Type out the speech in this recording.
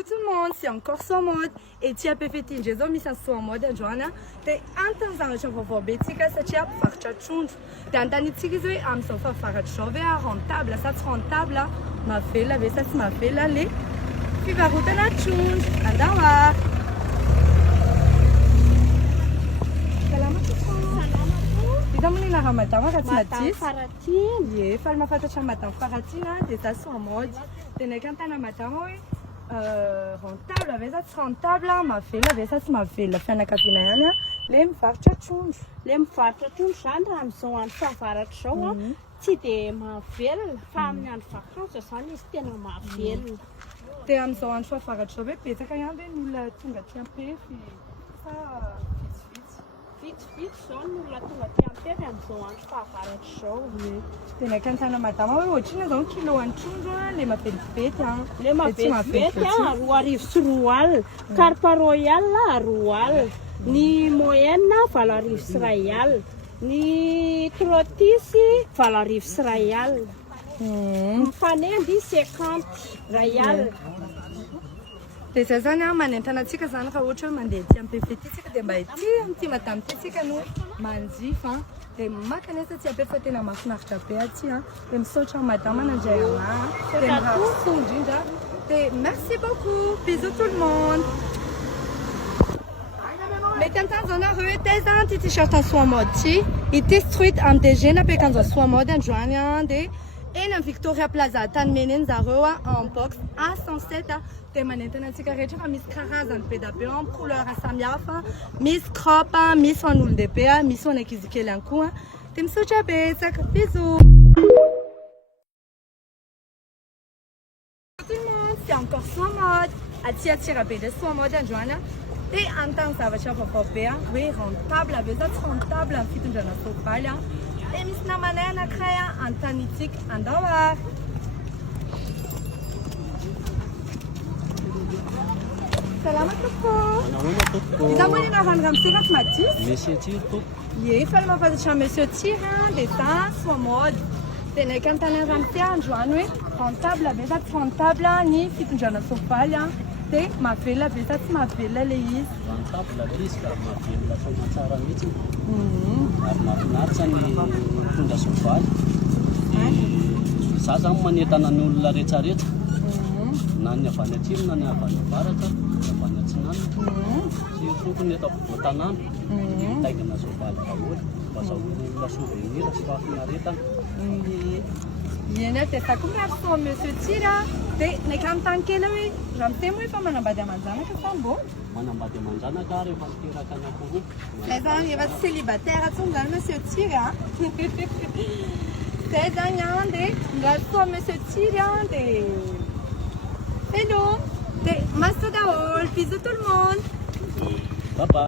Coucou tout le monde, c'est encore sur mode. Et tu as fait j'ai mis ça sur mode, Joanna. T'es en train de faire bétika, ça tu as fait chunch. T'es en train de tirer am sofa faire chauver rentable, ça c'est rentable là. Ma fait la ça m'a fait là les. Puis va router la chunch. Andawa. Idamuni na ramata matis. Faratin. Ye, falma fata chamata faratina, des ça sur mode. T'es ne cantana matamoi. Rentable, avec ça rentable, ma fille, avec ça ma fille, la fin de la capinana, les m'farcha chunch. Les m'farcha chunch, andram sont en fafarat show. Tite ma fille, femme en farcha, ce sont les stènes ma fille. T'es am sont en fafarat show, puis t'as qu'à nous la tunga tiampe, ça fit, son nous la tunga tiampe, am sont en fafarat show. T'es ne cantana matama, oui, tu n'as donc kilo en chunga, les ma fille fait, les ma fille fait, ou arrive sur Roual, Carpa Royal, Roual, ni moyenne, Falarive Srayal. Ni trotisi falarif Srayal. Fané di 50 Rayal. Te sazana manentana tsika zany raha ohatra hoe mandeha ty ampefetitsika dia mba ety amty matamtytsika no manjifa dia makanesa tsy ampefa tena mahafinaritra be aty a dia misaotra madama nandray ana dia mirahaso indrindra dia merci beaucoup bisous tout le monde. Mety am'tany zareo tezana ty t-shirt en soie mode ty ity street MDG napekan'izao soie mode androany a dia eny amin'ny Victoria Plaza Tanimena eny zareo en box à 107 dia manentana antsika rehetra fa misy karazany be da be amin'ny couleur samihafa misy crop misy ho an'olon-dehibe misy ho an'ankizy kely ihany koa dia misaotra betsaka bisous. Tout le monde, c'est encore soie mode aty Antsirabe dia soie mode androany et en tant que zavatra vaovao hoe rentable avec ça rentable amin'ny fitondrana soavaly et misy namanay anankiray antanitsika andao salama tompoko iza moa ianarany ramosena tsy matis Monsieur Tirto. Ie fa le mampatatra monsieur Tir dia ça soa mode dia naiky antany ramosea androany hoe rentable avec ça rentable ny fitondrana soavaly dia mahavelona be sa tsy mahavelona le izy Rentable le izy ka mahavelona foana tsara mihitsy. Ary mahafinaritra ny mitondra soavaly. Za zany manentana ny olona rehetrarehetra. Na ny avy any atsimo na ny avy any avaratra, ny avy any atsinana. Sy tokony eto ampovoan-tanàna. Mitaingana soavaly daholo. Mba azahoana souvenir sy fahafinaretana. Iena dia za koa miarso monsieur Tira dia naiky amin'ny tany kely hoe raha miteny hoe fa manambady aman-janaka fa mbô Manambady aman-janaka rehefa miteraka an'akoho. zay zany efa tsy célibataire atsony zany monsieur Tira zay zany dia miarso monsieur Tira dia hello dia maso daholo bisous tout le monde. Bye bye.